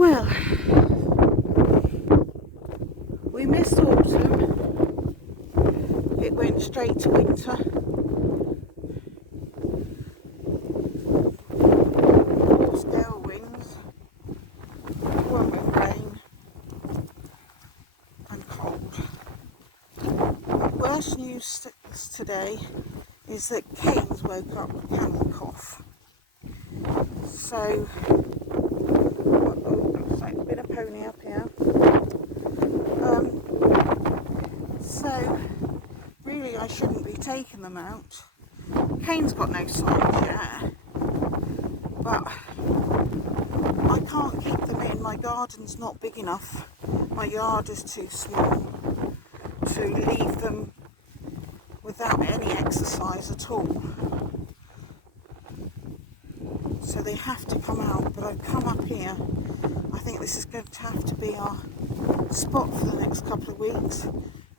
Well, we missed autumn. It went straight to winter. Gale winds, warm with rain and cold. The worst news today is that Kane's woke up with kennel cough. So, looks like a bit of pony up here. So, really I shouldn't be taking them out. Kane's got no signs yet, but I can't keep them in. My garden's not big enough. My yard is too small to leave them without any exercise at all. So they have to come out, but I've come up here. I think this is going to have to be our spot for the next couple of weeks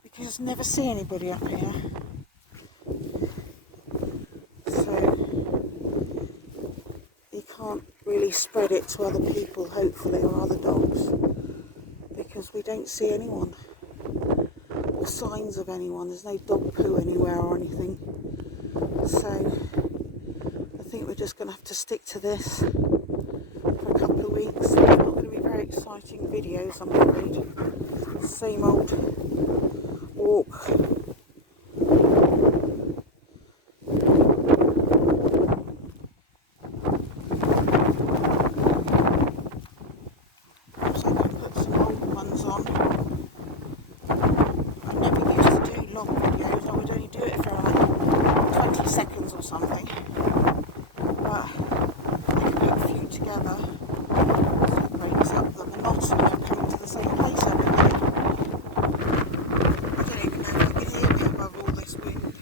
because I never see anybody up here. So you can't really spread it to other people, hopefully, or other dogs, because we don't see anyone or signs of anyone. There's no dog poo anywhere or anything. So I think we're just going to have to stick to this for a couple of weeks. It's not going to be very exciting videos, I'm afraid. Same old walk. Perhaps I could put some old ones on. I never used to do long videos. I would only do it for like 20 seconds or something. But I can put a few together so it breaks up the monotony of coming to the same place every day. I don't even know if you can hear me above all this wind.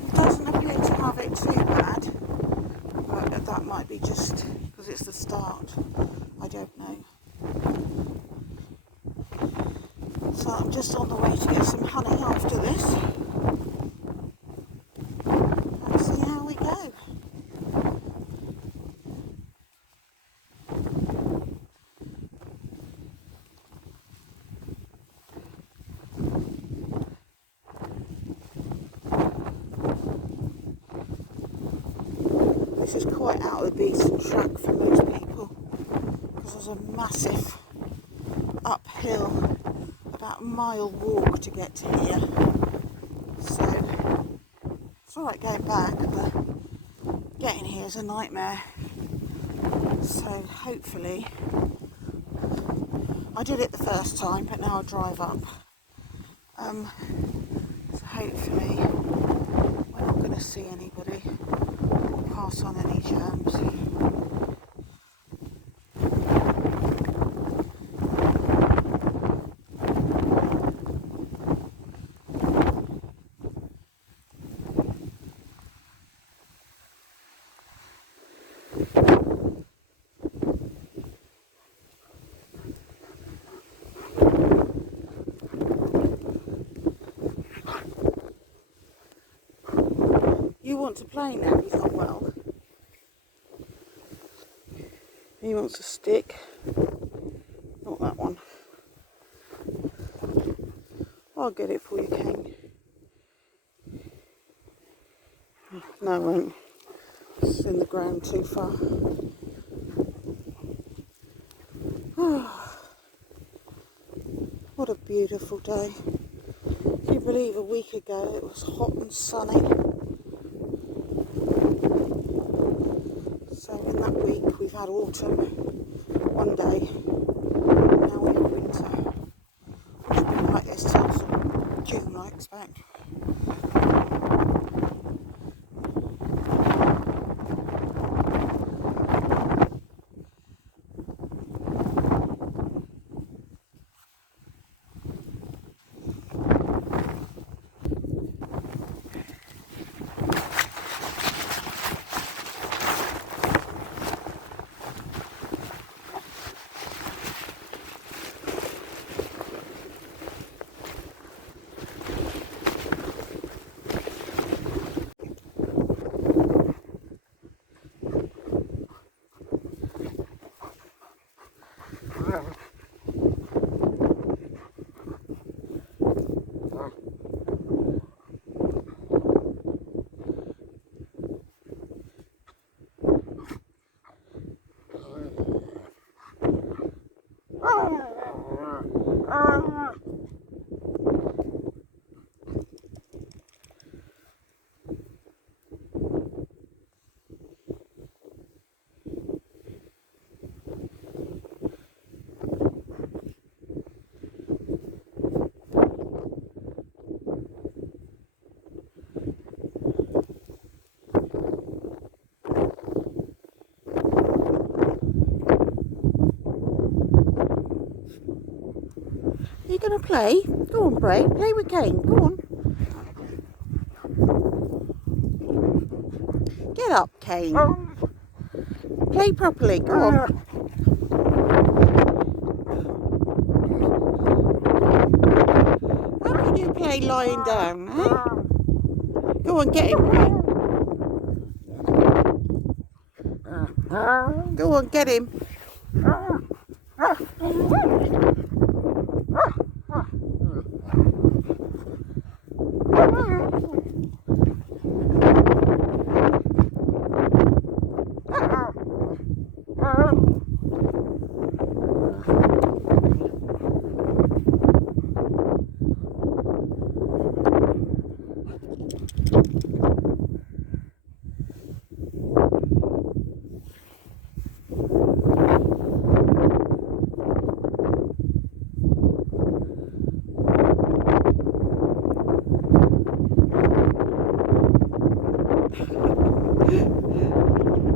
It doesn't appear to have it too bad, but that might be just because it's the start. I don't know. So I'm just on the way to get some honey after this and see how we go. This is quite out of the beaten track for most people because there's a massive uphill, about a mile walk to get to here. So it's alright going back, but getting here is a nightmare. So hopefully, I did it the first time, but now I'll drive up. So hopefully we're not going to see anybody or pass on any germs. You want to play now? He's not well. He wants a stick. Not that one. I'll get it for you, Kane. No, I won't. It's in the ground too far. Oh, what a beautiful day. Can you believe a week ago it was hot and sunny? So in that week we've had autumn one day, now we have winter. It's been like this till June, I expect. you going to play? Go on, Bray. Play with Kane. Go on. Get up, Kane. Play properly. Go on. How can you play lying down, eh? Go on, get him, Bray. Go on, get him.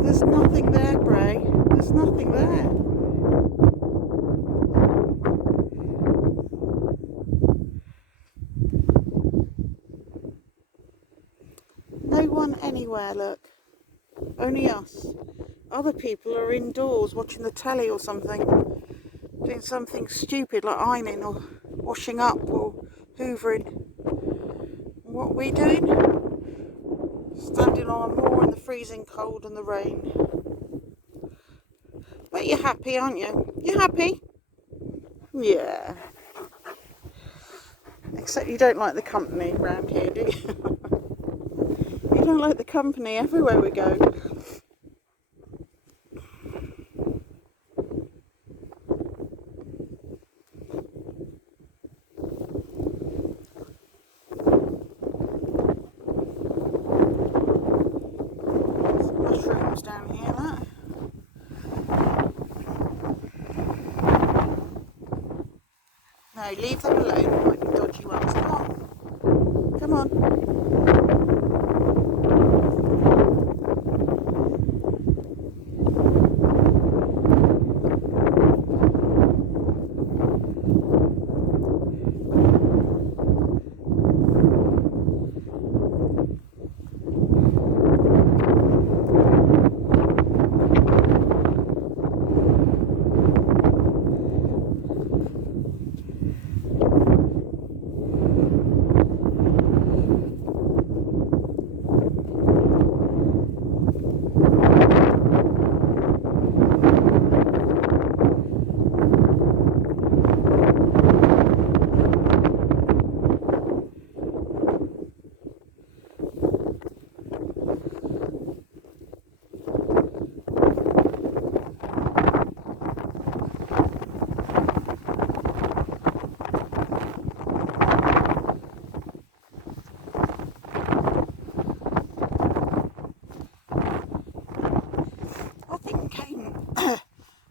There's nothing there, Bray. There's nothing there. No one anywhere, look. Only us. Other people are indoors watching the telly or something. Doing something stupid like ironing or washing up or hoovering. What are we doing? Standing on a moor in the freezing cold and the rain. But you're happy, aren't you? You're happy? Yeah. Except you don't like the company around here, do you? You don't like the company everywhere we go. Some mushrooms down here, look. No, leave them alone. There might be dodgy ones. Come on. Come on.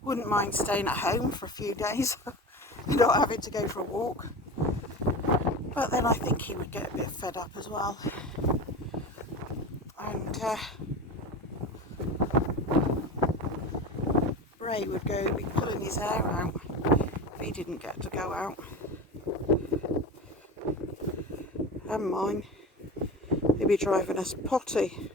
Wouldn't mind staying at home for a few days, not having to go for a walk. But then I think he would get a bit fed up as well. And Bray would be pulling his hair out if he didn't get to go out. And mine, he'd be driving us potty.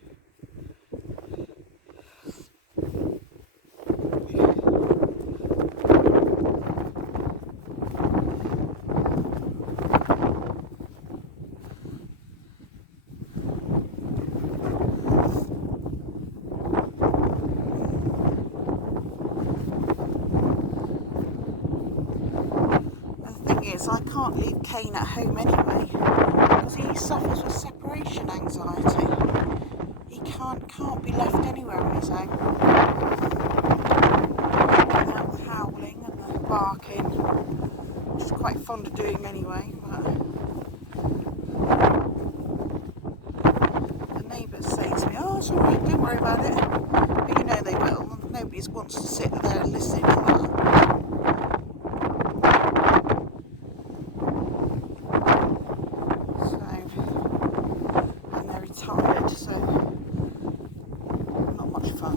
I can't leave Kane at home anyway because he suffers with separation anxiety. He can't be left anywhere on his own without the howling and the barking, which he's quite fond of doing anyway. But the neighbours say to me, "Oh, it's all right, don't worry about it." But you know they will. Nobody wants to sit there and listen to that. Tired, so not much fun.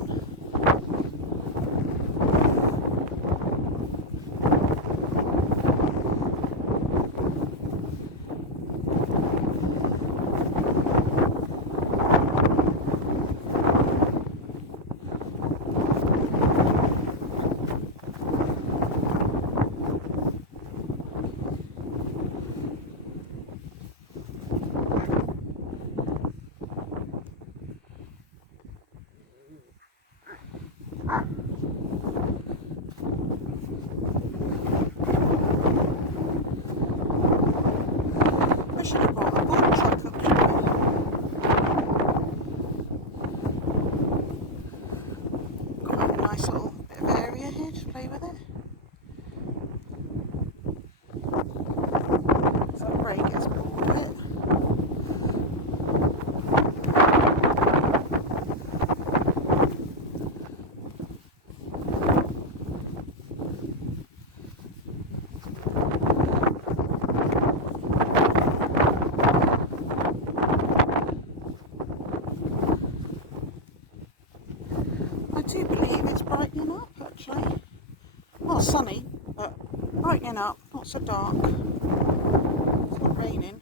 actually. Not sunny, but brightening up, not so dark. It's not raining.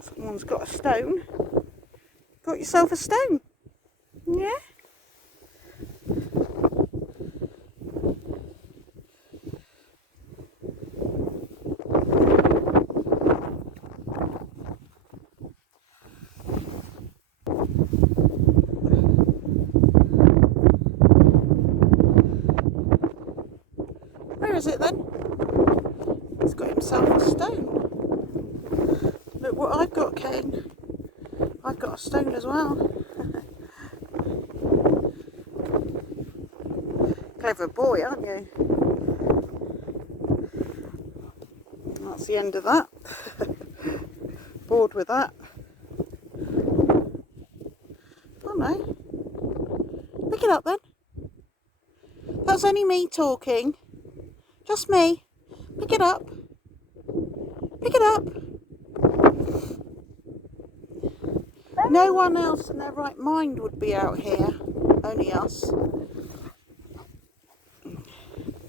Someone's got a stone. Got yourself a stone? Yeah? Where is it then? He's got himself a stone. Look what I've got, Kane. I've got a stone as well. Clever boy, aren't you? That's the end of that. Bored with that. Oh no. Pick it up then. That's only me talking. Just me. Pick it up. Pick it up. No one else in their right mind would be out here. Only us.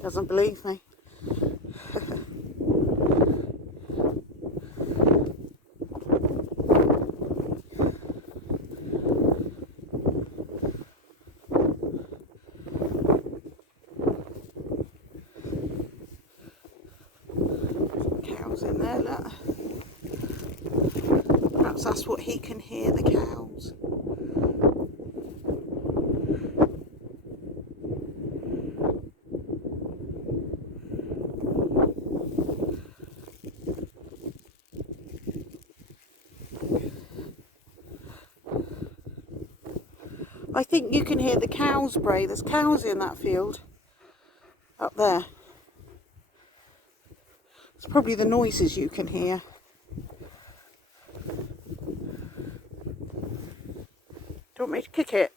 Doesn't believe me. Cows in there, look. Perhaps that's what he can hear, the cows. I think you can hear the cows bray. There's cows in that field. Up there. It's probably the noises you can hear. Do you want me to kick it?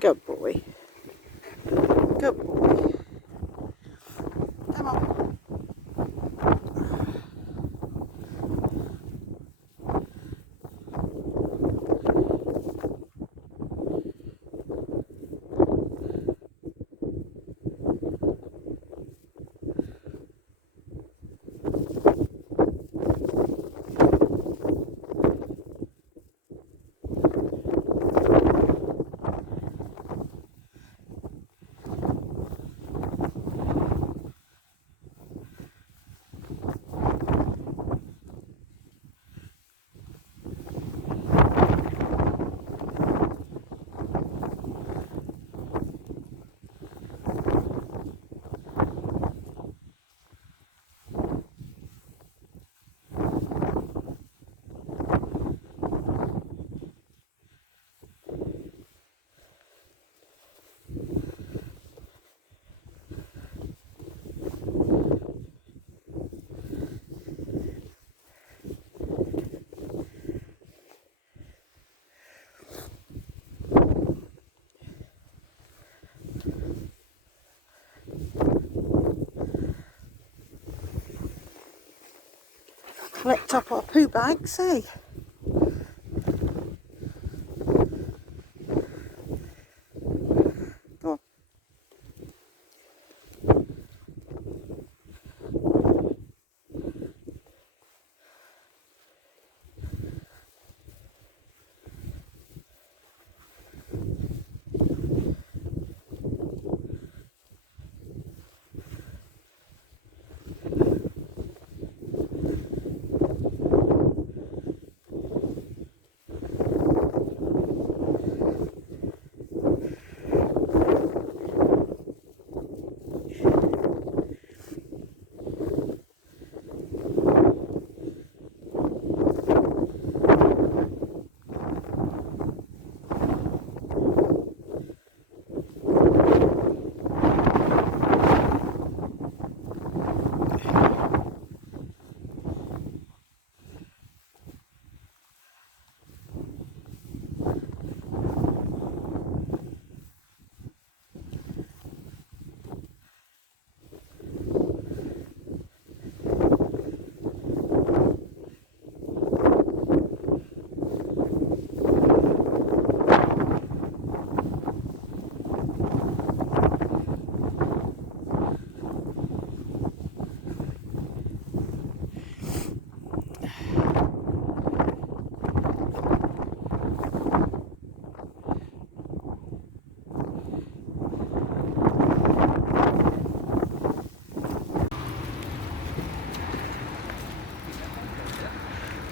Good boy. Good boy. Come on. Collect up our poo bags, eh? Go on.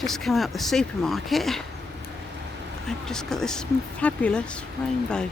Just come out the supermarket. I've just got this fabulous rainbow.